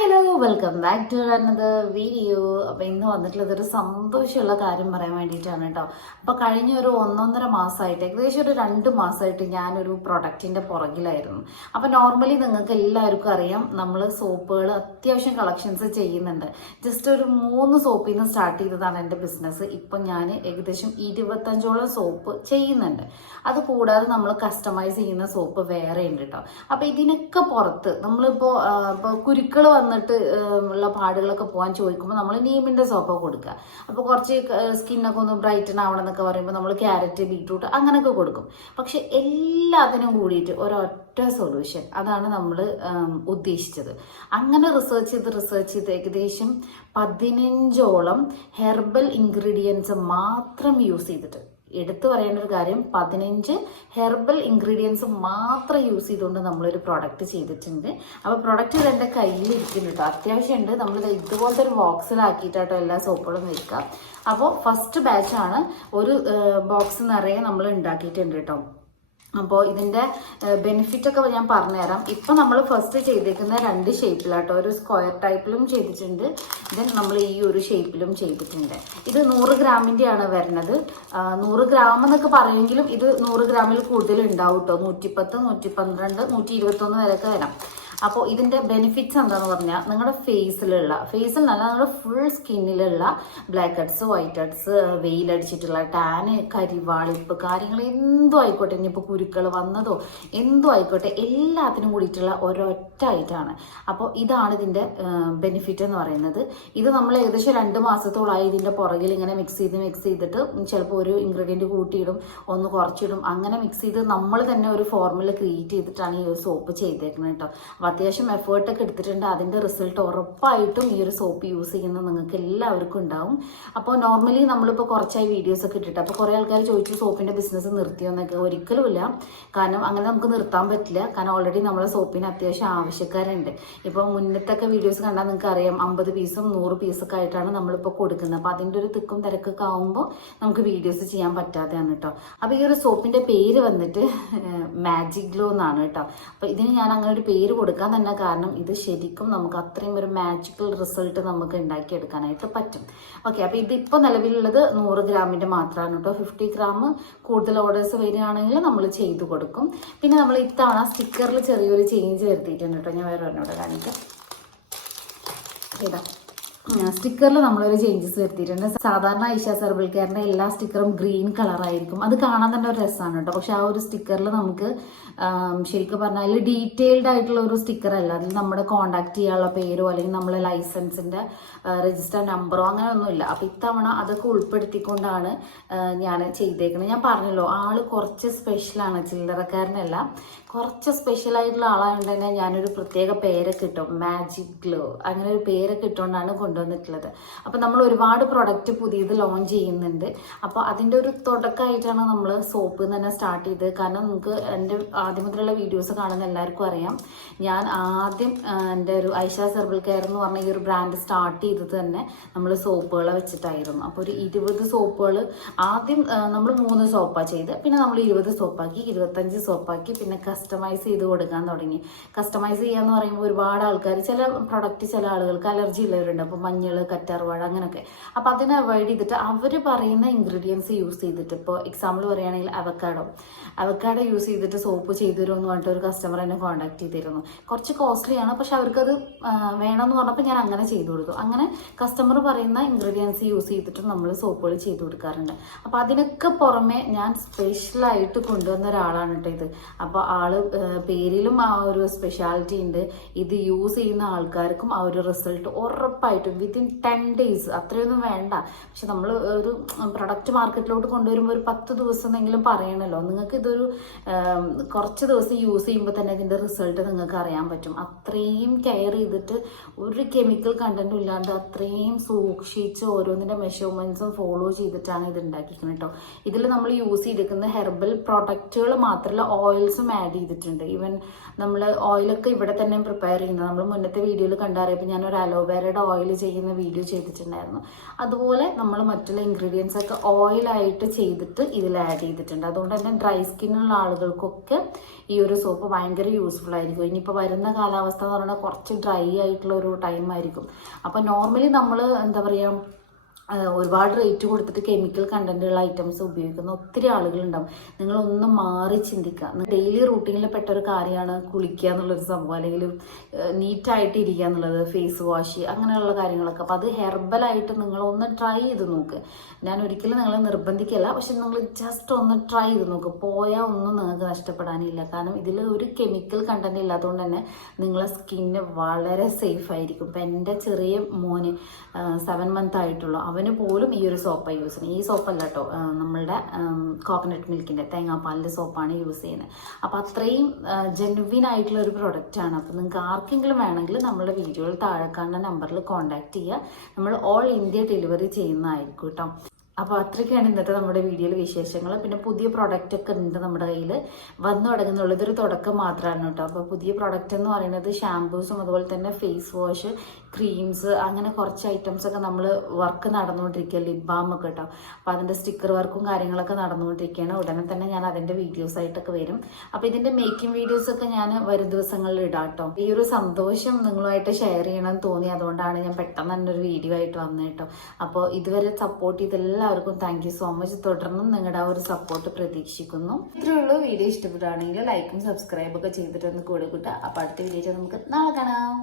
Hello welcome back to another video. അപ്പോൾ ഇന്ന് വന്നിട്ടുള്ളതൊരു സന്തോഷമുള്ള കാര്യം പറയാൻ വേണ്ടിയിട്ടാണ് കേട്ടോ. അപ്പോൾ കഴിഞ്ഞ ഒരു 1.5 മാസമായിട്ട്, ഏകദേശം ഒരു 2 മാസമായിട്ട് ഞാനൊരു പ്രൊഡക്റ്റിൻ്റെ പുറകിലായിരുന്നു. അപ്പോൾ നോർമലി നിങ്ങൾക്ക് എല്ലാവർക്കും അറിയാം, നമ്മൾ സോപ്പുകൾ അത്യാവശ്യം കളക്ഷൻസ് ചെയ്യുന്നുണ്ട്. ജസ്റ്റ് ഒരു 3 സോപ്പിൽ നിന്ന് സ്റ്റാർട്ട് ചെയ്തതാണ് എൻ്റെ ബിസിനസ്. ഇപ്പം ഞാൻ ഏകദേശം 25ഓളം സോപ്പ് ചെയ്യുന്നുണ്ട്. അതുകൂടാതെ നമ്മൾ കസ്റ്റമൈസ് ചെയ്യുന്ന സോപ്പ് വേറെ ഉണ്ട് കേട്ടോ. അപ്പോൾ ഇതിനൊക്കെ പുറത്ത് നമ്മളിപ്പോൾ കുരുക്കൾ വന്നിട്ട് ഉള്ള പാടുകളൊക്കെ പോകാൻ ചോദിക്കുമ്പോൾ നമ്മൾ നീമിൻ്റെ സോപ്പ് കൊടുക്കുക. അപ്പോൾ കുറച്ച് സ്കിന്നൊക്കെ ഒന്ന് ബ്രൈറ്റൻ ആവണം എന്നൊക്കെ പറയുമ്പോൾ നമ്മൾ ക്യാരറ്റ്, ബീട്രൂട്ട് അങ്ങനെയൊക്കെ കൊടുക്കും. പക്ഷെ എല്ലാത്തിനും കൂടിയിട്ട് ഒരൊറ്റ സൊല്യൂഷൻ, അതാണ് നമ്മൾ ഉദ്ദേശിച്ചത്. അങ്ങനെ റിസർച്ച് ചെയ്ത് ഏകദേശം 15ഓളം ഹെർബൽ ഇൻഗ്രീഡിയൻസ് മാത്രം യൂസ് ചെയ്തിട്ട്, എടുത്തു പറയേണ്ട ഒരു കാര്യം, 15 ഹെർബൽ ഇൻഗ്രീഡിയൻസ് മാത്രം യൂസ് ചെയ്തുകൊണ്ട് നമ്മളൊരു പ്രോഡക്റ്റ് ചെയ്തിട്ടുണ്ട്. അപ്പോൾ പ്രോഡക്റ്റ് ഇത് എൻ്റെ കയ്യിൽ ഇരിക്കുന്നുണ്ട്, അത്യാവശ്യം ഉണ്ട്. നമ്മൾ ഇതുപോലത്തെ ഒരു ബോക്സിലാക്കിയിട്ടാട്ടോ എല്ലാ സോപ്പുകളും വെക്കുക. അപ്പോൾ ഫസ്റ്റ് ബാച്ചാണ്, ഒരു ബോക്സ് നിറയെ നമ്മൾ ഉണ്ടാക്കിയിട്ടുണ്ട് കേട്ടോ. അപ്പോൾ ഇതിൻ്റെ ബെനിഫിറ്റൊക്കെ ഞാൻ പറഞ്ഞുതരാം. ഇപ്പം നമ്മൾ ഫസ്റ്റ് ചെയ്തേക്കുന്ന 2 ഷേപ്പിലാട്ടോ, ഒരു സ്ക്വയർ ടൈപ്പിലും ചെയ്തിട്ടുണ്ട്, ദെൻ നമ്മൾ ഈ ഒരു ഷേപ്പിലും ചെയ്തിട്ടുണ്ട്. ഇത് 100 ഗ്രാമിൻ്റെയാണ് വരുന്നത്. 100 ഗ്രാം എന്നൊക്കെ പറയുമെങ്കിലും ഇത് 100 ഗ്രാമിൽ കൂടുതൽ ഉണ്ടാവും കേട്ടോ. 110, 112, 121 വരെയൊക്കെ വരാം. അപ്പോൾ ഇതിൻ്റെ ബെനിഫിറ്റ്സ് എന്താണെന്ന് പറഞ്ഞാൽ, നിങ്ങളുടെ ഫേസിൽ നല്ല നിങ്ങളുടെ ഫുൾ സ്കിന്നിലുള്ള ബ്ലാക്ക് ഹെഡ്സ്, വൈറ്റ് ഹെഡ്സ്, വെയിലടിച്ചിട്ടുള്ള ടാന്, കരിവാളിപ്പ് കാര്യങ്ങൾ എന്തോ ആയിക്കോട്ടെ, ഇനിയിപ്പോൾ കുരുക്കൾ വന്നതോ എന്തോ ആയിക്കോട്ടെ, എല്ലാത്തിനും കൂടിയിട്ടുള്ള ഒരൊറ്റ ഐറ്റാണ്. അപ്പോൾ ഇതാണ് ഇതിൻ്റെ ബെനിഫിറ്റ് എന്ന് പറയുന്നത്. ഇത് നമ്മൾ ഏകദേശം 2 മാസത്തോളമായി ഇതിൻ്റെ പുറകിൽ ഇങ്ങനെ മിക്സ് ചെയ്തിട്ട് ചിലപ്പോൾ ഒരു ഇൻഗ്രീഡിയൻറ്റ് കൂട്ടിയിടും, ഒന്ന് കുറച്ചിടും, അങ്ങനെ മിക്സ് ചെയ്ത് നമ്മൾ തന്നെ ഒരു ഫോർമുല ക്രിയേറ്റ് ചെയ്തിട്ടാണ് ഈ ഒരു സോപ്പ് ചെയ്തേക്കുന്നത് കേട്ടോ. അത്യാവശ്യം എഫേർട്ടൊക്കെ എടുത്തിട്ടുണ്ട്. അതിൻ്റെ റിസൾട്ട് ഉറപ്പായിട്ടും ഈ ഒരു സോപ്പ് യൂസ് ചെയ്യുന്നത് നിങ്ങൾക്ക് എല്ലാവർക്കും ഉണ്ടാവും. അപ്പോൾ നോർമലി നമ്മളിപ്പോൾ കുറച്ചായി വീഡിയോസൊക്കെ ഇട്ടിട്ട്, അപ്പോൾ കുറേ ആൾക്കാർ ചോദിച്ചു സോപ്പിൻ്റെ ബിസിനസ് നിർത്തിയോന്നൊക്കെ. ഒരിക്കലുമില്ല, കാരണം അങ്ങനെ നമുക്ക് നിർത്താൻ പറ്റില്ല. കാരണം ഓൾറെഡി നമ്മളെ സോപ്പിന് അത്യാവശ്യം ആവശ്യക്കാരുണ്ട്. ഇപ്പോൾ മുന്നത്തൊക്കെ വീഡിയോസ് കണ്ടാൽ നിങ്ങൾക്ക് അറിയാം, 50 പീസും 100 പീസൊക്കെ ആയിട്ടാണ് നമ്മളിപ്പോൾ കൊടുക്കുന്നത്. അപ്പോൾ അതിൻ്റെ ഒരു തിക്കും തിരക്കൊക്കെ ആകുമ്പോൾ നമുക്ക് വീഡിയോസ് ചെയ്യാൻ പറ്റാതെയാണ് കേട്ടോ. അപ്പോൾ ഈ ഒരു സോപ്പിൻ്റെ പേര് വന്നിട്ട് മാജിക് ഗ്ലോ എന്നാണ് കേട്ടോ. അപ്പോൾ ഇതിന് ഞാൻ അങ്ങനെ ഒരു പേര് കൊടുക്കാൻ തന്നെ കാരണം, ഇത് ശരിക്കും നമുക്ക് അത്രയും ഒരു മാജിക്കൽ റിസൾട്ട് നമുക്ക് ഉണ്ടാക്കിയെടുക്കാനായിട്ട് പറ്റും. ഓക്കെ, അപ്പോൾ ഇതിപ്പോൾ നിലവിലുള്ളത് 100 ഗ്രാമിൻ്റെ മാത്രമാണ് കേട്ടോ. 50 ഗ്രാം കൂടുതൽ ഓർഡേഴ്സ് വരികയാണെങ്കിൽ നമ്മൾ ചെയ്തു കൊടുക്കും. പിന്നെ നമ്മൾ ഇത്തവണ സ്റ്റിക്കറിൽ ചെറിയൊരു ചേഞ്ച് വരുത്തിയിട്ടുണ്ട് കേട്ടോ. ഞാൻ വേറെ ഒരെണ്ണോടെ കാണിക്കാം. ഇതാ സ്റ്റിക്കറിൽ നമ്മളൊരു ചേഞ്ചസ് വരുത്തിയിട്ടുണ്ട്. സാധാരണ ഐഷാസ് ഹെർബൽ കെയറിന്റെ എല്ലാ സ്റ്റിക്കറും ഗ്രീൻ കളറായിരിക്കും. അത് കാണാൻ തന്നെ ഒരു രസമാണ് കേട്ടോ. പക്ഷെ ആ ഒരു സ്റ്റിക്കറിൽ നമുക്ക് ശരിക്കും പറഞ്ഞാൽ ഡീറ്റെയിൽഡ് ആയിട്ടുള്ള ഒരു സ്റ്റിക്കർ അല്ല. അതിൽ നമ്മുടെ കോണ്ടാക്ട് ചെയ്യാനുള്ള പേരോ അല്ലെങ്കിൽ നമ്മളെ ലൈസൻസിന്റെ രജിസ്റ്റർ നമ്പറോ അങ്ങനെ ഒന്നുമില്ല. അപ്പൊ ഇത്തവണ അതൊക്കെ ഉൾപ്പെടുത്തിക്കൊണ്ടാണ് ഞാൻ ചെയ്തേക്കുന്നത്. ഞാൻ പറഞ്ഞല്ലോ, ആള് കുറച്ച് സ്പെഷ്യലാണ്, ചില്ലറക്കാരനല്ല, കുറച്ച് സ്പെഷ്യൽ ആയിട്ടുള്ള ആളായതുകൊണ്ട് തന്നെ ഞാനൊരു പ്രത്യേക പേരൊക്കെ ഇട്ടും, മാജിക് ഗ്ലോ അങ്ങനെ ഒരു പേരൊക്കെ ഇട്ടുകൊണ്ടാണ് കൊണ്ടുവന്നിട്ടുള്ളത്. അപ്പോൾ നമ്മൾ ഒരുപാട് പ്രൊഡക്റ്റ് പുതിയത് ലോഞ്ച് ചെയ്യുന്നുണ്ട്. അപ്പോൾ അതിൻ്റെ ഒരു തുടക്കമായിട്ടാണ് നമ്മൾ സോപ്പ് തന്നെ സ്റ്റാർട്ട് ചെയ്തത്. കാരണം നമുക്ക് എൻ്റെ ആദ്യം മുതലുള്ള വീഡിയോസ് കാണുന്ന എല്ലാവർക്കും അറിയാം, ഞാൻ ആദ്യം എൻ്റെ ഒരു ഐഷാസ് ഹെർബൽ കെയർ എന്ന് പറഞ്ഞ ഈ ഒരു ബ്രാൻഡ് സ്റ്റാർട്ട് ചെയ്തത് തന്നെ നമ്മൾ സോപ്പുകളെ വെച്ചിട്ടായിരുന്നു. അപ്പോൾ ഒരു 20 സോപ്പുകൾ ആദ്യം നമ്മൾ 3 സോപ്പാണ് ചെയ്ത്, പിന്നെ നമ്മൾ 20 സോപ്പാക്കി, 25 സോപ്പാക്കി, പിന്നെ കസ്റ്റമൈസ് ചെയ്ത് കൊടുക്കാൻ തുടങ്ങി. കസ്റ്റമൈസ് ചെയ്യാന്ന് പറയുമ്പോൾ ഒരുപാട് ആൾക്കാർ, ചില പ്രൊഡക്റ്റ് ചില ആളുകൾക്ക് അലർജി ഉള്ളവരുണ്ട്. അപ്പോൾ മഞ്ഞൾ, കറ്റാർവാഴ അങ്ങനെയൊക്കെ. അപ്പോൾ അതിനെ അവോയ്ഡ് ചെയ്തിട്ട് അവർ പറയുന്ന ഇൻഗ്രീഡിയൻസ് യൂസ് ചെയ്തിട്ട്, ഇപ്പോൾ എക്സാമ്പിൾ പറയുകയാണെങ്കിൽ അവക്കാഡോ യൂസ് ചെയ്തിട്ട് സോപ്പ് ചെയ്തു തരുമെന്ന് പറഞ്ഞിട്ട് ഒരു കസ്റ്റമർ എന്നെ കോൺടാക്ട് ചെയ്തിരുന്നു. കുറച്ച് കോസ്റ്റ്ലിയാണ്, പക്ഷെ അവർക്കത് വേണമെന്ന് പറഞ്ഞപ്പോൾ ഞാൻ അങ്ങനെ ചെയ്തു കൊടുത്തു. അങ്ങനെ കസ്റ്റമർ പറയുന്ന ഇൻഗ്രീഡിയൻസ് യൂസ് ചെയ്തിട്ട് നമ്മൾ സോപ്പുകൾ ചെയ്തു കൊടുക്കാറുണ്ട്. അപ്പോൾ അതിനൊക്കെ പുറമെ ഞാൻ സ്പെഷ്യലായിട്ട് കൊണ്ടുവന്ന ഒരാളാണ് കേട്ടോ ഇത്. അപ്പോൾ പേരിലും ആ ഒരു സ്പെഷ്യാലിറ്റി ഉണ്ട്. ഇത് യൂസ് ചെയ്യുന്ന ആൾക്കാർക്കും ആ ഒരു റിസൾട്ട് ഉറപ്പായിട്ടും വിത്തിൻ 10 days, അത്രയൊന്നും വേണ്ട. പക്ഷെ നമ്മൾ ഒരു പ്രൊഡക്റ്റ് മാർക്കറ്റിലോട്ട് കൊണ്ടുവരുമ്പോൾ ഒരു 10 ദിവസം എങ്കിലും പറയണല്ലോ. നിങ്ങൾക്ക് ഇതൊരു കുറച്ച് ദിവസം യൂസ് ചെയ്യുമ്പോൾ തന്നെ ഇതിൻ്റെ റിസൾട്ട് നിങ്ങൾക്ക് അറിയാൻ പറ്റും. അത്രയും കെയർ ചെയ്തിട്ട് ഒരു കെമിക്കൽ കണ്ടന്റും ഇല്ലാണ്ട് അത്രയും സൂക്ഷിച്ച് ഓരോന്നിൻ്റെ മെഷർമെൻറ്റ്സും ഫോളോ ചെയ്തിട്ടാണ് ഇത് ഉണ്ടാക്കിയിരിക്കുന്നത് കേട്ടോ. ഇതിൽ നമ്മൾ യൂസ് ചെയ്തിരിക്കുന്ന ഹെർബൽ പ്രൊഡക്റ്റുകൾ മാത്രമല്ല, ഓയിൽസും ആഡ് ചെയ്തിട്ടുണ്ട്. ഈവൻ നമ്മൾ ഓയിലൊക്കെ ഇവിടെ തന്നെ പ്രിപ്പയർ ചെയ്യുന്നത്. നമ്മൾ മുന്നത്തെ വീഡിയോയിൽ കണ്ടറിയപ്പോൾ ഞാനൊരു അലോവേരയുടെ ഓയിൽ ചെയ്യുന്ന വീഡിയോ ചെയ്തിട്ടുണ്ടായിരുന്നു. അതുപോലെ നമ്മൾ മറ്റുള്ള ഇൻഗ്രീഡിയൻസ് ഒക്കെ ഓയിലായിട്ട് ചെയ്തിട്ട് ഇതിൽ ആഡ് ചെയ്തിട്ടുണ്ട്. അതുകൊണ്ട് തന്നെ ഡ്രൈ സ്കിന്നുള്ള ആളുകൾക്കൊക്കെ ഈ ഒരു സോപ്പ് ഭയങ്കര യൂസ്ഫുൾ ആയിരിക്കും. ഇനിയിപ്പോൾ വരുന്ന കാലാവസ്ഥ എന്ന് പറഞ്ഞാൽ കുറച്ച് ഡ്രൈ ആയിട്ടുള്ള ഒരു ടൈം ആയിരിക്കും. അപ്പോൾ നോർമലി നമ്മൾ എന്താ പറയുക, ഒരുപാട് റേറ്റ് കൊടുത്തിട്ട് കെമിക്കൽ കണ്ടന്റുള്ള ഐറ്റംസ് ഉപയോഗിക്കുന്ന ഒത്തിരി ആളുകളുണ്ടാവും. നിങ്ങളൊന്ന് മാറി ചിന്തിക്കുക. ഡെയിലി റൂട്ടീനിൽ പെട്ട ഒരു കാര്യമാണ് കുളിക്കുക എന്നുള്ളൊരു സംഭവം, അല്ലെങ്കിൽ നീറ്റായിട്ട് ഇരിക്കുക എന്നുള്ളത്, ഫേസ് വാഷ് അങ്ങനെയുള്ള കാര്യങ്ങളൊക്കെ. അപ്പോൾ അത് ഹെർബലായിട്ട് നിങ്ങളൊന്ന് ട്രൈ ചെയ്ത് നോക്ക്. ഞാൻ ഒരിക്കലും നിങ്ങളെ നിർബന്ധിക്കില്ല, പക്ഷെ നിങ്ങൾ ജസ്റ്റ് ഒന്ന് ട്രൈ ചെയ്ത് നോക്ക്. പോയാൽ ഒന്നും നിങ്ങൾക്ക് നഷ്ടപ്പെടാനില്ല. കാരണം ഇതിൽ ഒരു കെമിക്കൽ കണ്ടന്റ് ഇല്ലാത്തതുകൊണ്ട് തന്നെ നിങ്ങളെ സ്കിന്ന് വളരെ സേഫ് ആയിരിക്കും. ഇപ്പം എൻ്റെ ചെറിയ മോന് 7 മന്ത് ആയിട്ടുള്ളൂ, അവന് പോലും ഈ ഒരു സോപ്പാണ് യൂസ് ചെയ്യുന്നത്. ഈ സോപ്പല്ല കേട്ടോ, നമ്മളുടെ കോക്കനട്ട് മിൽക്കിൻ്റെ തേങ്ങാപ്പാലിൻ്റെ സോപ്പാണ് യൂസ് ചെയ്യുന്നത്. അപ്പോൾ അത്രയും ജെനുവിൻ ആയിട്ടുള്ള ഒരു പ്രൊഡക്റ്റാണ്. അപ്പോൾ നിങ്ങൾക്ക് ആർക്കെങ്കിലും വേണമെങ്കിൽ നമ്മുടെ വീഡിയോയിൽ താഴെ കാണുന്ന നമ്പറിൽ കോൺടാക്ട് ചെയ്യുക. നമ്മൾ ഓൾ ഇന്ത്യ ഡെലിവറി ചെയ്യുന്നതായിരിക്കും കേട്ടോ. അപ്പോൾ അത്രയ്ക്കാണ് ഇന്നത്തെ നമ്മുടെ വീഡിയോയിൽ വിശേഷങ്ങൾ. പിന്നെ പുതിയ പ്രൊഡക്റ്റ് ഒക്കെ ഉണ്ട് നമ്മുടെ കയ്യിൽ വന്നു തുടങ്ങുന്നുള്ളൂ. ഇതൊരു തുടക്കം മാത്രമാണ് കേട്ടോ. അപ്പോൾ പുതിയ പ്രൊഡക്റ്റ് എന്ന് പറയുന്നത് ഷാംപൂസും അതുപോലെ തന്നെ ഫേസ് വാഷ്, ക്രീംസ്, അങ്ങനെ കുറച്ച് ഐറ്റംസ് ഒക്കെ നമ്മൾ വർക്ക് നടന്നുകൊണ്ടിരിക്കുക. ലിപ് ബാം ഒക്കെ കേട്ടോ. അപ്പോൾ അതിൻ്റെ സ്റ്റിക്കർ വർക്കും കാര്യങ്ങളൊക്കെ നടന്നുകൊണ്ടിരിക്കുകയാണ്. ഉടനെ തന്നെ ഞാൻ അതിൻ്റെ വീഡിയോസായിട്ടൊക്കെ വരും. അപ്പോൾ ഇതിൻ്റെ മേക്കിംഗ് വീഡിയോസൊക്കെ ഞാൻ വരും ദിവസങ്ങളിൽ ഇടാം കേട്ടോ. ഈ ഒരു സന്തോഷം നിങ്ങളുമായിട്ട് ഷെയർ ചെയ്യണമെന്ന് തോന്നി, അതുകൊണ്ടാണ് ഞാൻ പെട്ടെന്ന് തന്നെ ഒരു വീഡിയോ ആയിട്ട് വന്നത് കേട്ടോ. അപ്പോൾ ഇതുവരെ സപ്പോർട്ട് ചെയ്ത് എല്ലാവർക്കും താങ്ക് യു സോ മച്ച്. തുടർന്നും നിങ്ങളുടെ ആ ഒരു സപ്പോർട്ട് പ്രതീക്ഷിക്കുന്നു. ഇത്രയുള്ളൂ. വീഡിയോ ഇഷ്ടപ്പെടുകയാണെങ്കിൽ ലൈക്കും സബ്സ്ക്രൈബൊക്കെ ചെയ്തിട്ടൊന്ന് കൂടെ കൂട്ടുക. അപ്പോൾ അടുത്ത വീഡിയോ നമുക്ക് നാളെ കാണാം.